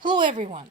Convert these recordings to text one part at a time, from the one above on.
Hello, everyone.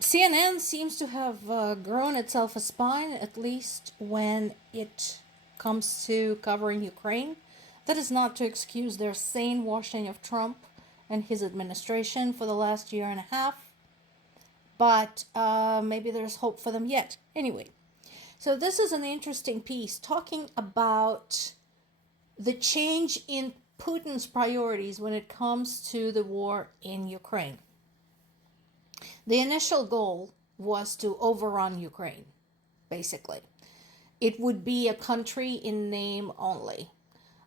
CNN seems to have grown itself a spine, at least when it comes to covering Ukraine. That is not to excuse their sane washing of Trump and his administration for the last year and a half, but maybe there's hope for them yet. Anyway, so this is an interesting piece talking about the change in Putin's priorities when it comes to the war in Ukraine. The initial goal was to overrun Ukraine, basically. It would be a country in name only.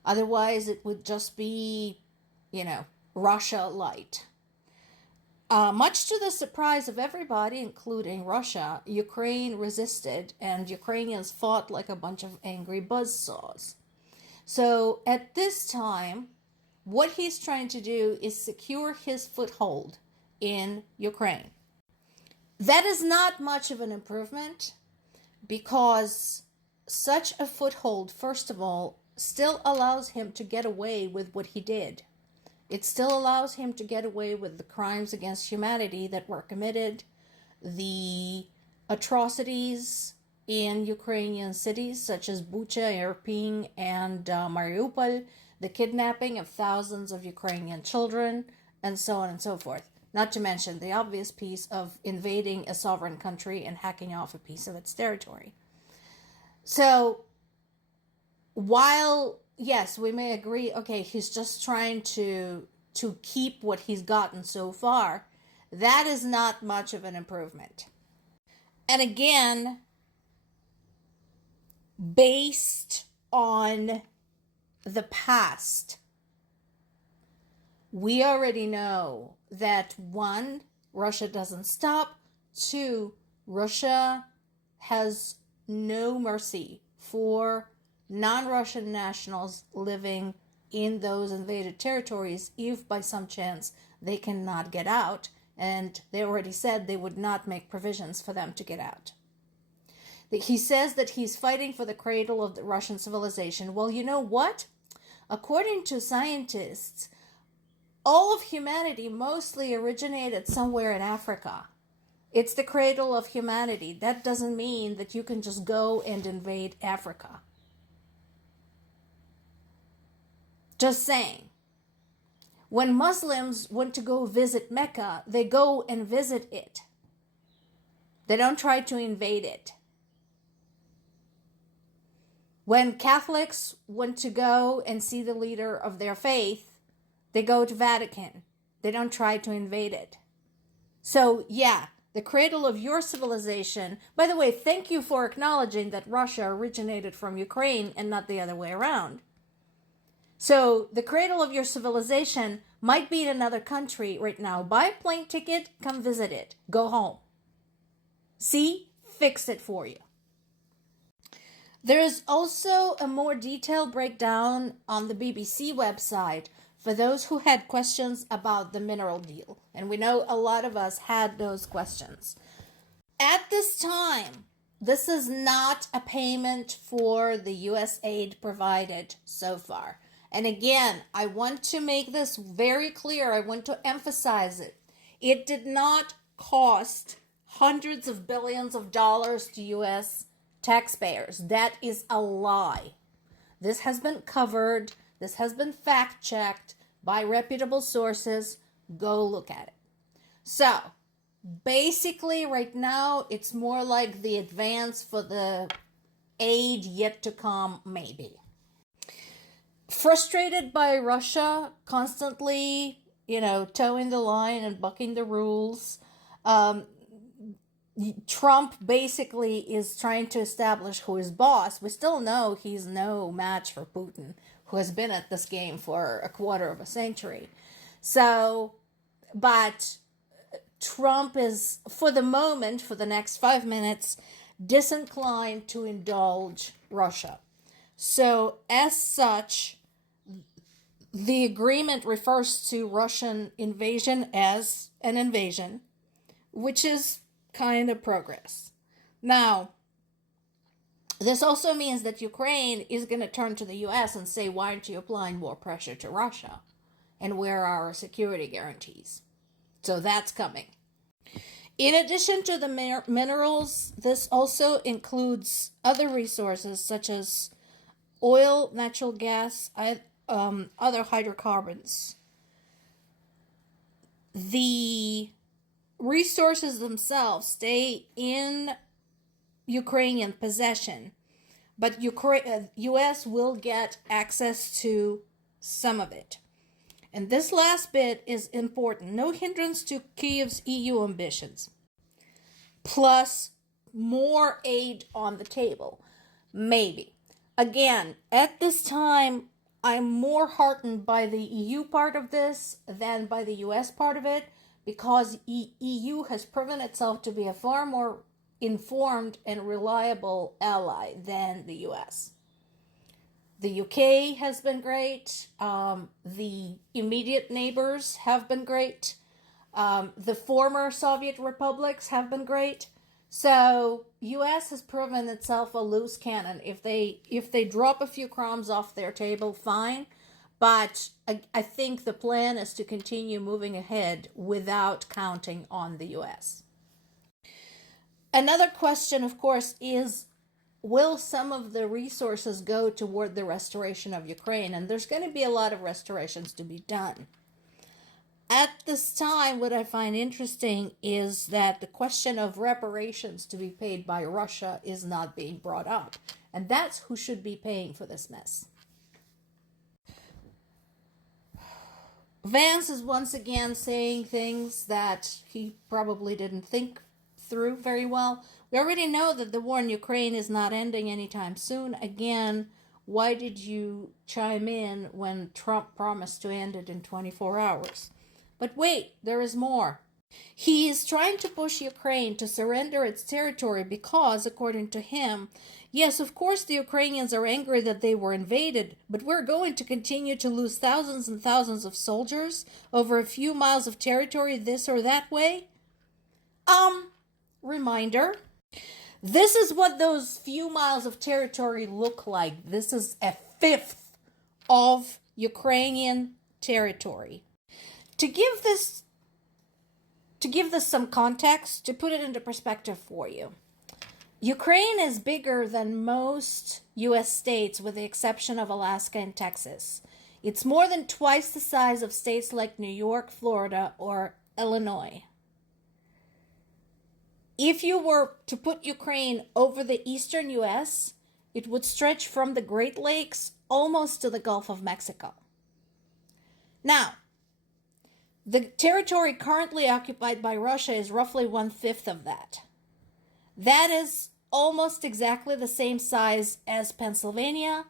Otherwise, it would just be, Russia light. Much to the surprise of everybody, including Russia, Ukraine resisted, and Ukrainians fought like a bunch of angry buzzsaws. So at this time, what he's trying to do is secure his foothold in Ukraine. That is not much of an improvement because such a foothold, first of all, still allows him to get away with what he did. It still allows him to get away with the crimes against humanity that were committed, the atrocities in Ukrainian cities such as Bucha, Irpin, and Mariupol, the kidnapping of thousands of Ukrainian children, and so on and so forth. Not to mention the obvious piece of invading a sovereign country and hacking off a piece of its territory. So, while, yes, we may agree, okay, he's just trying to keep what he's gotten so far, that is not much of an improvement. And again, based on the past, we already know that one, Russia doesn't stop. Two, Russia has no mercy for non-Russian nationals living in those invaded territories if by some chance they cannot get out. And they already said they would not make provisions for them to get out. He says that he's fighting for the cradle of the Russian civilization. Well, you know what? According to scientists, all of humanity mostly originated somewhere in Africa. It's the cradle of humanity. That doesn't mean that you can just go and invade Africa. Just saying. When Muslims want to go visit Mecca, they go and visit it. They don't try to invade it. When Catholics want to go and see the leader of their faith, they go to Vatican. They don't try to invade it. So, yeah, the cradle of your civilization. By the way, thank you for acknowledging that Russia originated from Ukraine and not the other way around. So, the cradle of your civilization might be in another country right now. Buy a plane ticket, come visit it. Go home. See? Fix it for you. There is also a more detailed breakdown on the BBC website for those who had questions about the mineral deal. And we know a lot of us had those questions. At this time, this is not a payment for the US aid provided so far. And again, I want to make this very clear. I want to emphasize it. It did not cost hundreds of billions of dollars to US taxpayers. That is a lie. This has been covered. This has been fact-checked by reputable sources. Go look at it. So, basically, right now, it's more like the advance for the aid yet to come, maybe. Frustrated by Russia constantly, towing the line and bucking the rules, Trump basically is trying to establish who is boss. We still know he's no match for Putin, who has been at this game for a quarter of a century. So, but Trump is, for the moment, for the next 5 minutes, disinclined to indulge Russia. So, as such, the agreement refers to Russian invasion as an invasion, which is kind of progress. Now, this also means that Ukraine is going to turn to the US and say, why aren't you applying more pressure to Russia? And where are our security guarantees? So that's coming. In addition to the minerals, this also includes other resources such as oil, natural gas, other hydrocarbons. The resources themselves stay in Ukrainian possession, but U.S. will get access to some of it. And this last bit is important. No hindrance to Kyiv's EU ambitions. Plus more aid on the table. Maybe. Again, at this time, I'm more heartened by the EU part of this than by the US part of it, because EU has proven itself to be a far more informed and reliable ally than the US. The UK has been great. The immediate neighbors have been great. The former Soviet republics have been great. So U.S. has proven itself a loose cannon. If they drop a few crumbs off their table, fine. But I think the plan is to continue moving ahead without counting on the U.S. Another question, of course, is will some of the resources go toward the restoration of Ukraine? And there's going to be a lot of restorations to be done. At this time, what I find interesting is that the question of reparations to be paid by Russia is not being brought up. And that's who should be paying for this mess. Vance is once again saying things that he probably didn't think through very well. We already know that the war in Ukraine is not ending anytime soon. Again, why did you chime in when Trump promised to end it in 24 hours? But wait, there is more. He is trying to push Ukraine to surrender its territory because, according to him, yes, of course the Ukrainians are angry that they were invaded, but we're going to continue to lose thousands and thousands of soldiers over a few miles of territory this or that way? Reminder. This is what those few miles of territory look like. This is a fifth of Ukrainian territory. To give this some context, to put it into perspective for you, Ukraine is bigger than most U.S. states with the exception of Alaska and Texas. It's more than twice the size of states like New York, Florida, or Illinois. If you were to put Ukraine over the eastern U.S., it would stretch from the Great Lakes almost to the Gulf of Mexico. Now, the territory currently occupied by Russia is roughly 1/5 of that. That is almost exactly the same size as Pennsylvania,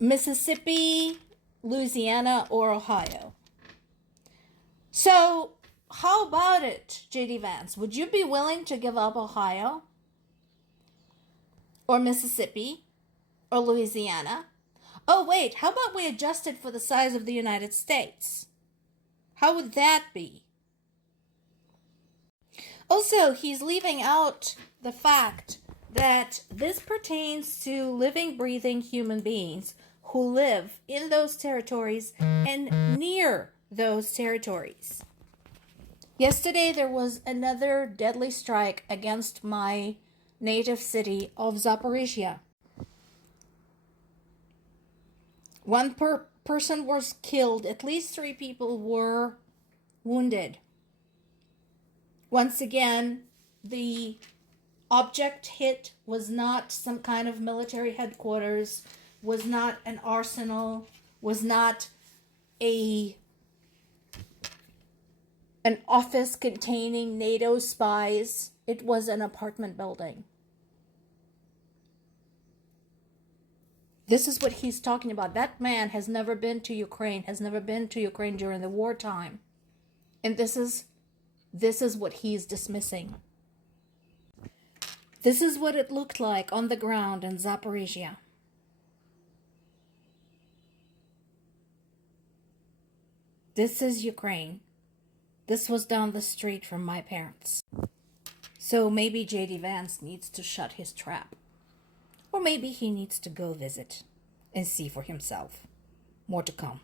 Mississippi, Louisiana, or Ohio. So, how about it, J.D. Vance? Would you be willing to give up Ohio, or Mississippi, or Louisiana? Oh, wait, how about we adjust it for the size of the United States? How would that be? Also, he's leaving out the fact that this pertains to living, breathing human beings who live in those territories and near those territories. Yesterday, there was another deadly strike against my native city of Zaporizhzhya. One person was killed. At least 3 people were wounded. Once again, the object hit was not some kind of military headquarters, was not an arsenal, was not an office containing NATO spies. It was an apartment building. This is what he's talking about. That man has never been to Ukraine, during the wartime. And this is what he's dismissing. This is what it looked like on the ground in Zaporizhzhya. This is Ukraine. This was down the street from my parents. So maybe J.D. Vance needs to shut his trap. Or maybe he needs to go visit and see for himself. More to come.